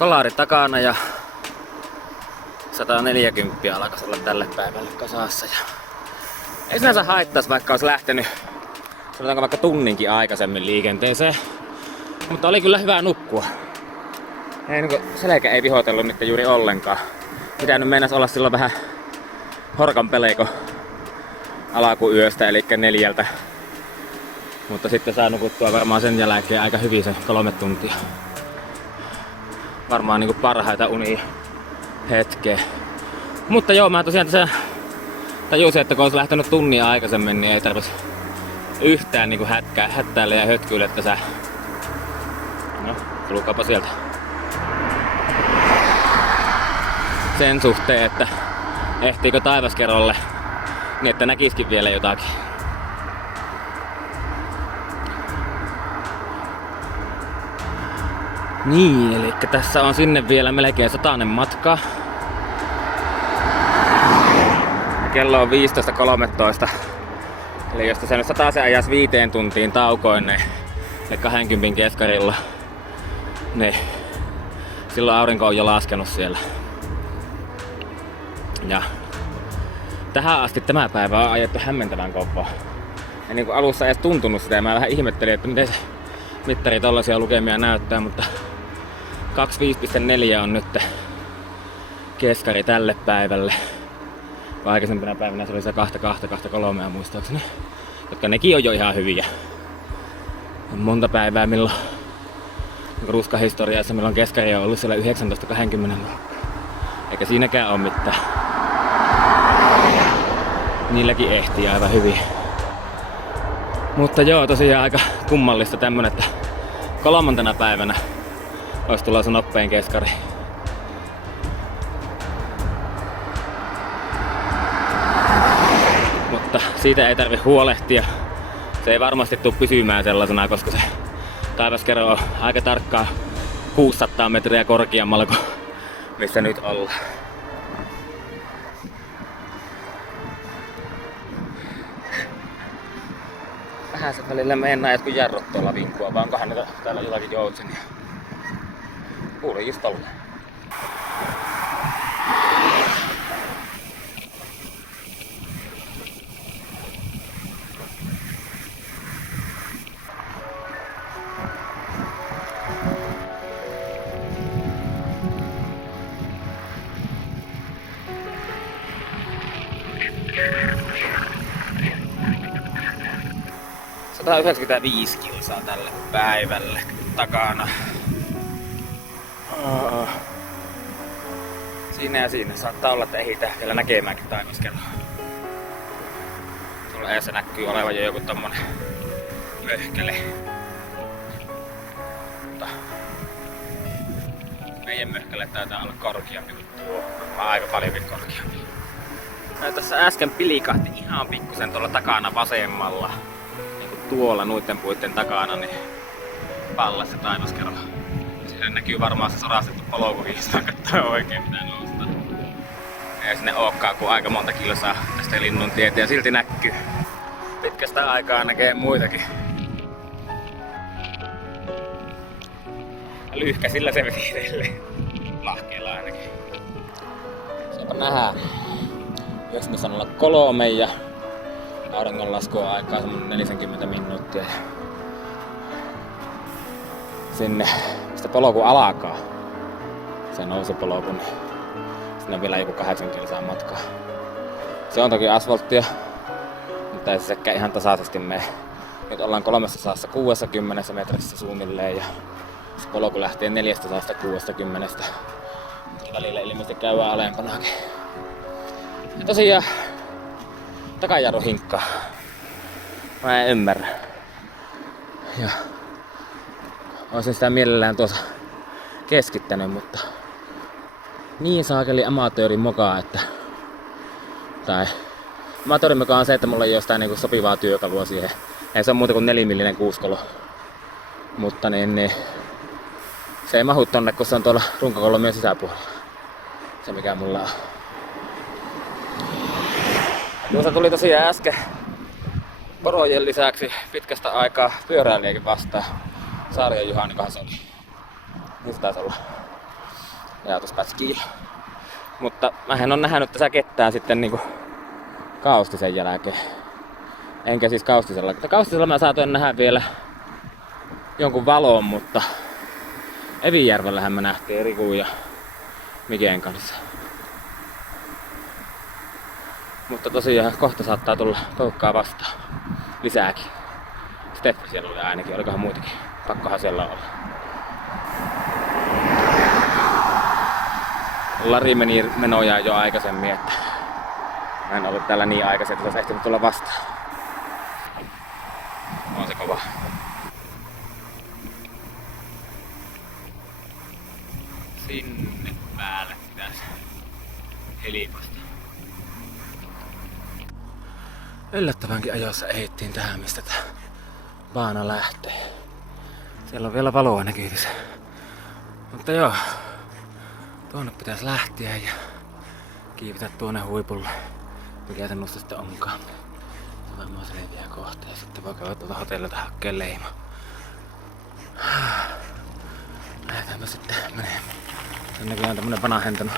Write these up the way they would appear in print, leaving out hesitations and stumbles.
Kolari takana ja 140 alkaisi olla tälle päivälle kasassa. Ja ei sinänsä haittais, vaikka olisi lähtenyt sanotaanko vaikka tunninkin aikaisemmin liikenteeseen. Mutta oli kyllä hyvä nukkua. Ei, niin selkä ei vihoitellut nyt juuri ollenkaan. Pitänyt meinas olla silloin vähän horkan peleko alkuyöstä, eli 4. Mutta sitten saa nukuttua varmaan sen jälkeen aika hyvin se 3 tuntia. Varmaan niinku parhaita unia hetkeä. Mutta joo, mä tosiaan tässä tajusin, että kun olisi lähtenyt tunnia aikaisemmin, niin ei tarvitsisi yhtään niinku hättäillä ja hötkyillä tässä. No, tulkaapa sieltä. Sen suhteen, että ehtiikö taivaskerrolle, niin että näkisikin vielä jotakin. Niin, eli tässä on sinne vielä melkein 100 matkaa. Kello on 15.13. Eli jos se nyt 100 se ajas 5 tuntiin taukoin, niin 20 keskarilla, niin silloin aurinko on jo laskenut siellä. Ja tähän asti tämä päivä on ajettu hämmentävän kovaa. En niin kuin alussa edes tuntunut sitä ja mä vähän ihmettelin, että miten se mittari tollaisia lukemia näyttää, mutta 25.4 on nyt keskari tälle päivälle. Aikaisempina päivinä se oli se 2.3 muistaakseni, jotka nekin on jo ihan hyviä. On monta päivää milloin ruskahistoriassa milloin keskari on ollut siellä 19.20. Eikä siinäkään oo mitään. Niilläkin ehtii aivan hyvin. Mutta joo, tosiaan aika kummallista tämmönen, että 3. päivänä olisi tulossa nopein keskari. Mutta siitä ei tarvi huolehtia. Se ei varmasti tule pysymään sellaisena, koska se taivaskerro on aika tarkkaan 600 metriä korkeammalla kuin missä nyt ollaan. Vähän se välillä mennään jotkut jarrut tuolla vinkua, vaan onkohan niitä täällä jotakin joutsenia. Kuulin just tolleen. Tää 95 kilsaa tälle päivälle takana. Siinä ja siinä. Saattaa olla, että ehditään vielä näkemäänkin taivaskerroa. Tuolla edessä näkyy olevan jo joku tommonen möhkäle. Mutta meidän möhkäle taitaa olla korkeampi kuin tuo. Aika paljonkin korkeampi. Tässä äsken pilikahti ihan pikkusen tuolla takana vasemmalla. Tuolla noitten puitten takana niin pallas se taivaskerro. Siellä näkyy varmaan se sorastettu polkukin, jos katsoo oikein mitä nousta. Ei sinne olekaan kuin aika monta kilsaa tästä linnun tietä ja silti näkyy. Pitkästä aikaa näkee muitakin. Lyhkäisillä se veti edelleen. Lahkeella ainakin. Saapa nähdä. 9.03 ja auringonlasku on aikaa semmonen 40 minuuttia. Sinne, mistä polku alkaa, se nousupolku, niin sinne on vielä joku 8 kilsaa matkaa. Se on toki asfalttia, mutta ei se sekään ihan tasaisesti mene. Nyt ollaan 360 metrissä suunnilleen ja se polku lähtee 460. Välillä ilmeisesti käydään alempanakin. Ja tosiaan takajarru hinkkaa. Mä en ymmärrä. Ja olisin sitä mielellään tuossa keskittänyt, mutta niin saakeli amatöörin mokaa, että tai amatöörin mokaa on se, että mulla ei ole sitä niinku sopivaa työkalua siihen. Ei se on muuta kuin 4-millinen kuuskolo. Mutta niin, se ei mahu tonne, kun se on tuolla runkokolmien sisäpuolella. Se mikä mulla on. Tuossa tuli tosiaan äsken porojen lisäksi pitkästä aikaa pyöräilijäkin vastaan. Saarien Juhanikohan se oli. Niin se taisi olla. ajatuspätkiä. Mutta mä en oo nähnyt tässä ketään sitten niinku Kaustisen jälkeen. Enkä siis Kaustisella. Kaustisella mä saatoin nähdä vielä jonkun valon, mutta Evijärvellähän me nähtiin Rikun ja Miken kanssa. Mutta tosiaan kohta saattaa tulla toukkaa vastaan lisääkin. Steffi siellä oli ainakin, olikohan muitakin. Pakkohan siellä olla. Lari meni menojaan jo aikaisemmin, että mä en ollut täällä niin aikaisin, että se olisi ehtinyt tulla vastaan. On se kova. Sinne päälle pitäisi helipasta. Yllättävänkin ajoissa ehdittiin tähän, mistä tää baana lähtee. Siellä on vielä valoa näkyvissä. Mutta joo, tuonne pitäisi lähteä ja kiivetä tuonne huipulle. Mikä se musta sitten onkaan. Varmaan selviää kohta ja sitten voi käydä tuolta hotellilta hakkeen leima. Lähdetään sitten menee. Tännekin on tämmönen vanhentunut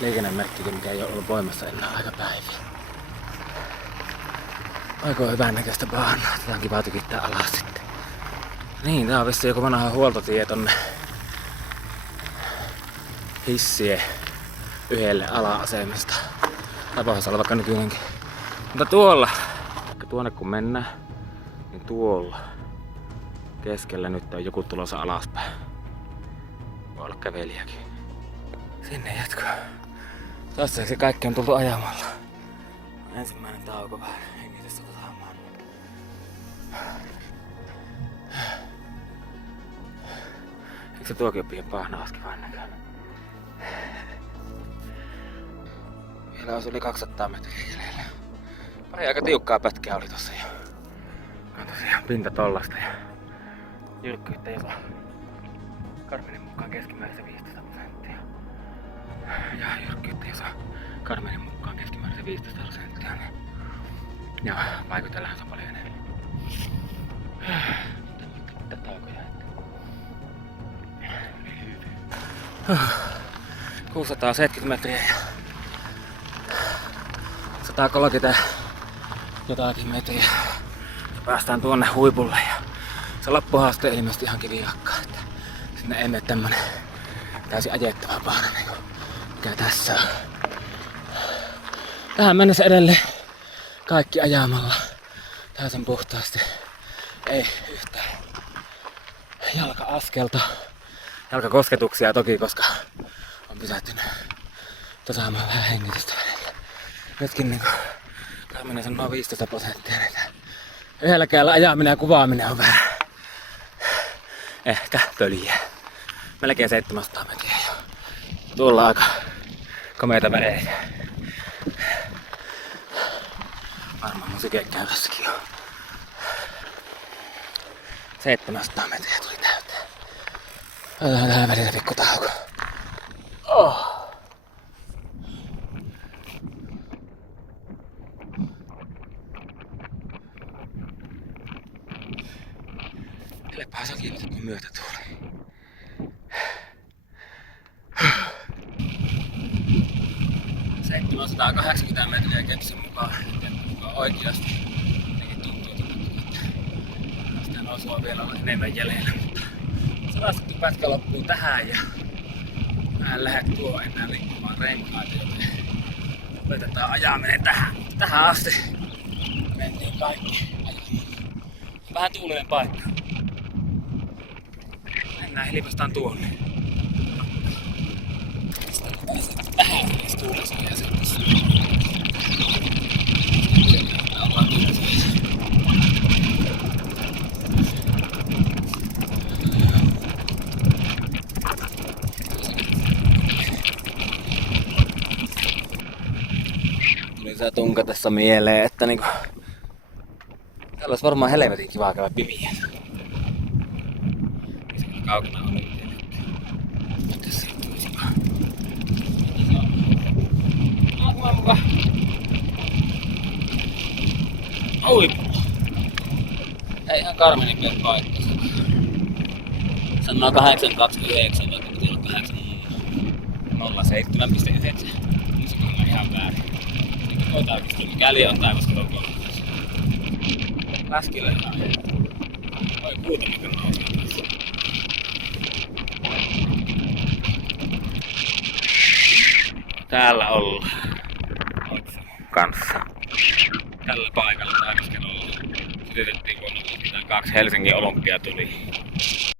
liikennemerkki, mikä ei ole ollut voimassa enää aika päiviä. Aika hyvän näköistä baanaa. Tätä on kiva tykittää alas sitten. Niin, tää on vissiin joku vanha huoltotie tonne hissien yhdelle ala-asemista. Tai voisi olla vaikka nykyinenkin. Mutta tuonne kun mennään, niin tuolla keskellä nyt on joku tulossa alaspäin. Voi olla kävelijäkin. Sinne jatkaa. Tossaaksi kaikki on tultu ajamalla. Ensimmäinen tauko vähän hengitystä saamaan. Eikö se tuokin ole pian pahnaaski vaan näköinen? Vielä olisi yli 200 metriä jäljellä. Pari aika tiukkaa pätkää oli tossa jo. On tosiaan pinta tollasta ja jyrkkyyttä jopa Karmenin mukaan keskimäärin 15%. Ja jyrkkyyttä jopa Karmenin mukaan keskimäärin 15%. Ja vaikutellaan se paljon enemmän. Mitä taukoja? 670 metriä ja 130 jotakin metriä. Päästään tuonne huipulle ja se loppuhaaste on ilmeisesti ihan kiviakkaa. Sinne ei mene tämmönen täysin ajettava baana niinku mikä tässä on. Tähän mennessä edelleen kaikki ajamalla täysin puhtaasti. Ei yhtään jalka-askelta. Jalkakosketuksia toki, koska on pysähtynyt tasaamaan vähän hengitystä välillä. Nytkin niinku Karminen sanoo 15%. Yhdellä kädellä ajaminen ja kuvaaminen on vähän ehkä pöliä. Melkein 700 metriä jo. Tuolla on aika komeita väreitä. Varmaan mun sykekäyvässäkin on. 700 metriä tuli täyteen. Otetaan tähän välillä pikku tauko. Oh. Helppoa se on kiivetä kun myötä tuli. — 780 metriä Kepsin mukaan oikeasti. Nekin tuntuu, että sitä nousua vielä on enemmän jäljellä, mutta se laskettu pätkä loppuu tähän ja mä en lähde tuo enää liikkumaan renkaita, joten lopetetaan ajaminen tähän asti. Mentiin kaikki ajamaan. Vähän tuulinen paikka. Mennään hilipastaan tuonne. Vähän edes tuulessa ja sitten ollaan tuulessa. Tuli se tunka tässä mieleen, että niinku täällä olisi varmaan helvetin kivaa käydä piviä. Kaukana on nyt. Tässä tulisi vaan. Muka. Oi! Ei ihan Karmenin pian paikka. Sanoo 829, vaikka piti olla 8. 07,9. Olisikohan mä ihan väärin. Eikä voi tarkistaa, mikäli on taivaskaton koulutus. Läskillä ihan. Oi kuuta mikä nousee tässä. Täällä ollaan. Kanssa. Tällä paikalla taivaskalolla sytytettiin vuonna 1962 Helsingin Olympia tuli.